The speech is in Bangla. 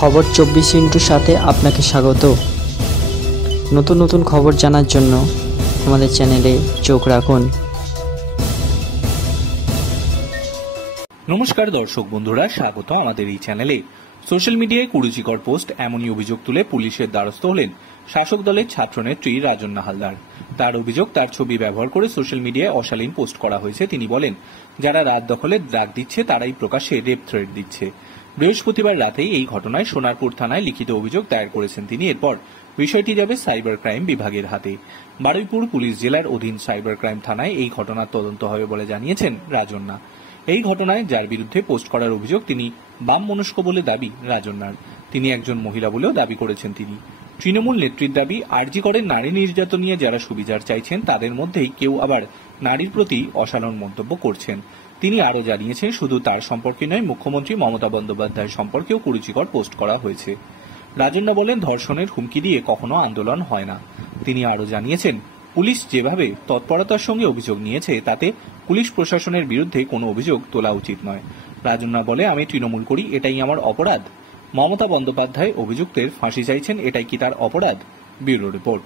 খবর 24 সাথে আপনাকে স্বাগত। নতুন নতুন খবর জানার জন্য আমাদের চ্যানেলে চোখ রাখুন। নমস্কার দর্শক বন্ধুরা, স্বাগত আমাদের এই চ্যানেলে। সোশ্যাল মিডিয়ায় কুরুচিকর পোস্ট এমনই অভিযোগ তুলে পুলিশের দ্বারস্থ হলেন শাসক দলের ছাত্রনেত্রী রাজন্না হালদার। তার অভিযোগ, তার ছবি ব্যবহার করে সোশ্যাল মিডিয়ায় অশালীন পোস্ট করা হয়েছে। তিনি বলেন, যারা রাত দখলের ডাক দিচ্ছে তারাই প্রকাশ্যে রেপ থ্রেট দিচ্ছে। বৃহস্পতিবার রাতেই এই ঘটনায় সোনারপুর থানায় লিখিত অভিযোগ দায়ের করেছেন তিনি। এরপর বিষয়টি যাবে সাইবার ক্রাইম বিভাগের হাতে। বারুইপুর পুলিশ জেলার অধীন সাইবার ক্রাইম থানায় এই ঘটনার তদন্ত হবে বলে জানিয়েছেন রাজন্না। এই ঘটনায় যার বিরুদ্ধে পোস্ট করার অভিযোগ, তিনি বাম মনস্ক বলে দাবি রাজন্নার। তিনি একজন মহিলা বলেও দাবি করেছেন তিনি। তৃণমূল নেত্রীর দাবি, আরজি করের নারী নির্যাতন নিয়ে যারা সুবিচার চাইছেন তাদের মধ্যেই কেউ আবার নারীর প্রতি অশালীন মন্তব্য করছেন। তিনি আরও জানিয়েছেন, শুধু তার সম্পর্কে নয়, মুখ্যমন্ত্রী মমতা বন্দ্যোপাধ্যায় সম্পর্কেও কুরুচিকর পোস্ট করা হয়েছে। রাজন্না বলেন, ধর্ষণের হুমকি দিয়ে কখনো আন্দোলন হয় না। তিনি আরও জানিয়েছেন, পুলিশ যেভাবে তৎপরতার সঙ্গে অভিযোগ নিয়েছে তাতে পুলিশ প্রশাসনের বিরুদ্ধে কোনো অভিযোগ তোলা উচিত নয়। রাজন্না বলে, আমি তৃণমূল করি, এটাই আমার অপরাধ? মমতা বন্দ্যোপাধ্যায় অভিযুক্তের ফাঁসি চাইছেন, এটাই কি তার অপরাধ? Bureau report.